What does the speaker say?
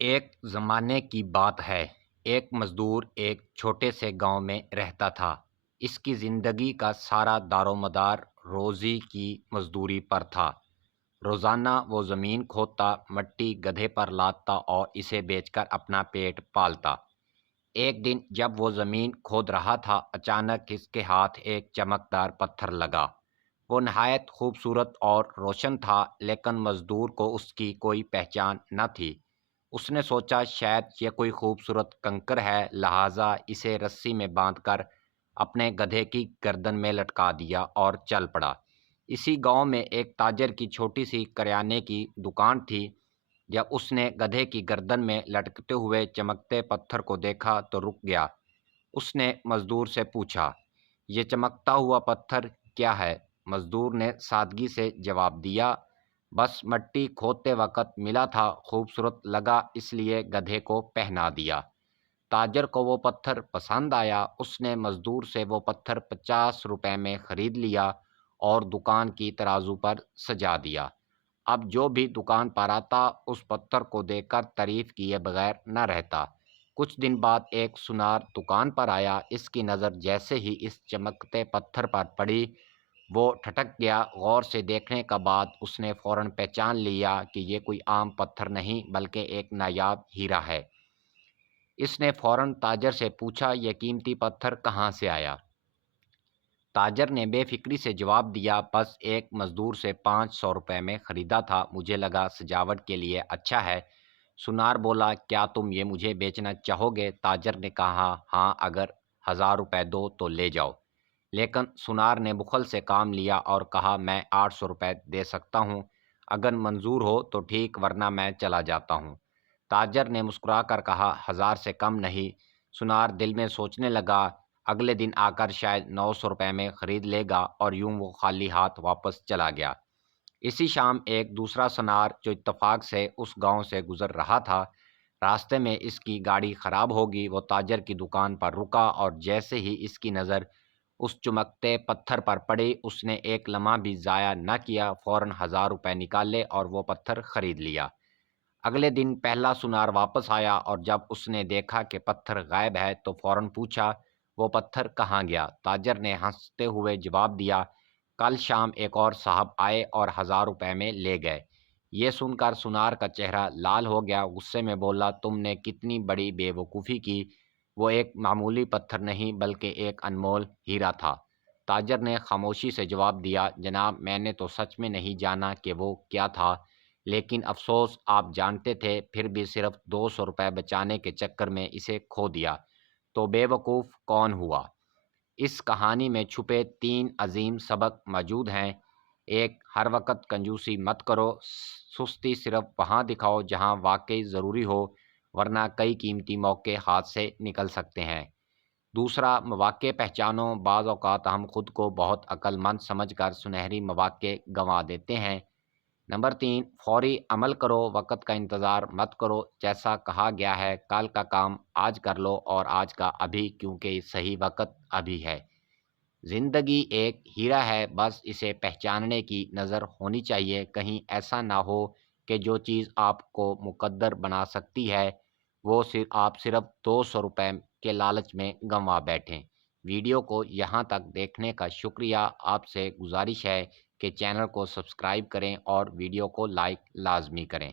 ایک زمانے کی بات ہے، ایک مزدور ایک چھوٹے سے گاؤں میں رہتا تھا۔ اس کی زندگی کا سارا دارومدار روزی کی مزدوری پر تھا۔ روزانہ وہ زمین کھودتا، مٹی گدھے پر لادتا اور اسے بیچ کر اپنا پیٹ پالتا۔ ایک دن جب وہ زمین کھود رہا تھا، اچانک اس کے ہاتھ ایک چمکدار پتھر لگا۔ وہ نہایت خوبصورت اور روشن تھا، لیکن مزدور کو اس کی کوئی پہچان نہ تھی۔ اس نے سوچا شاید یہ کوئی خوبصورت کنکر ہے، لہٰذا اسے رسی میں باندھ کر اپنے گدھے کی گردن میں لٹکا دیا اور چل پڑا۔ اسی گاؤں میں ایک تاجر کی چھوٹی سی کریانے کی دکان تھی۔ جب اس نے گدھے کی گردن میں لٹکتے ہوئے چمکتے پتھر کو دیکھا تو رک گیا۔ اس نے مزدور سے پوچھا، یہ چمکتا ہوا پتھر کیا ہے؟ مزدور نے سادگی سے جواب دیا، بس مٹی کھودتے وقت ملا تھا، خوبصورت لگا اس لیے گدھے کو پہنا دیا۔ تاجر کو وہ پتھر پسند آیا۔ اس نے مزدور سے وہ پتھر 50 روپے میں خرید لیا اور دکان کی ترازو پر سجا دیا۔ اب جو بھی دکان پر آتا اس پتھر کو دیکھ کر تعریف کیے بغیر نہ رہتا۔ کچھ دن بعد ایک سونار دکان پر آیا۔ اس کی نظر جیسے ہی اس چمکتے پتھر پر پڑی، وہ ٹھٹک گیا۔ غور سے دیکھنے کے بعد اس نے فوراً پہچان لیا کہ یہ کوئی عام پتھر نہیں بلکہ ایک نایاب ہیرا ہے۔ اس نے فوراً تاجر سے پوچھا، یہ قیمتی پتھر کہاں سے آیا؟ تاجر نے بے فکری سے جواب دیا، بس ایک مزدور سے 500 روپے میں خریدا تھا، مجھے لگا سجاوٹ کے لیے اچھا ہے۔ سونار بولا، کیا تم یہ مجھے بیچنا چاہو گے؟ تاجر نے کہا، ہاں، اگر 1000 روپے دو تو لے جاؤ۔ لیکن سونار نے بخل سے کام لیا اور کہا، میں 800 روپے دے سکتا ہوں، اگر منظور ہو تو ٹھیک ورنہ میں چلا جاتا ہوں۔ تاجر نے مسکرا کر کہا، 1000 سے کم نہیں۔ سونار دل میں سوچنے لگا، اگلے دن آ کر شاید 900 روپے میں خرید لے گا، اور یوں وہ خالی ہاتھ واپس چلا گیا۔ اسی شام ایک دوسرا سونار جو اتفاق سے اس گاؤں سے گزر رہا تھا، راستے میں اس کی گاڑی خراب ہوگی۔ وہ تاجر کی دکان پر رکا اور جیسے ہی اس کی نظر اس چمکتے پتھر پر پڑی، اس نے ایک لمحہ بھی ضائع نہ کیا، فوراً 1000 روپے نکالے اور وہ پتھر خرید لیا۔ اگلے دن پہلا سونار واپس آیا اور جب اس نے دیکھا کہ پتھر غائب ہے تو فوراً پوچھا، وہ پتھر کہاں گیا؟ تاجر نے ہنستے ہوئے جواب دیا، کل شام ایک اور صاحب آئے اور 1000 روپے میں لے گئے۔ یہ سن کر سونار کا چہرہ لال ہو گیا، غصے میں بولا، تم نے کتنی بڑی بے وقوفی کی، وہ ایک معمولی پتھر نہیں بلکہ ایک انمول ہیرا تھا۔ تاجر نے خاموشی سے جواب دیا، جناب، میں نے تو سچ میں نہیں جانا کہ وہ کیا تھا، لیکن افسوس آپ جانتے تھے، پھر بھی صرف 200 روپے بچانے کے چکر میں اسے کھو دیا، تو بے وقوف کون ہوا؟ اس کہانی میں چھپے 3 عظیم سبق موجود ہیں۔ ایک، ہر وقت کنجوسی مت کرو، سستی صرف وہاں دکھاؤ جہاں واقعی ضروری ہو، ورنہ کئی قیمتی موقع ہاتھ سے نکل سکتے ہیں۔ دوسرا، مواقع پہچانو، بعض اوقات ہم خود کو بہت عقل مند سمجھ کر سنہری مواقع گنوا دیتے ہیں۔ نمبر 3، فوری عمل کرو، وقت کا انتظار مت کرو، جیسا کہا گیا ہے، کل کا کام آج کر لو اور آج کا ابھی، کیونکہ صحیح وقت ابھی ہے۔ زندگی ایک ہیرا ہے، بس اسے پہچاننے کی نظر ہونی چاہیے، کہیں ایسا نہ ہو کہ جو چیز آپ کو مقدر بنا سکتی ہے وہ آپ صرف 200 روپے کے لالچ میں گنوا بیٹھیں۔ ویڈیو کو یہاں تک دیکھنے کا شکریہ۔ آپ سے گزارش ہے کہ چینل کو سبسکرائب کریں اور ویڈیو کو لائک لازمی کریں۔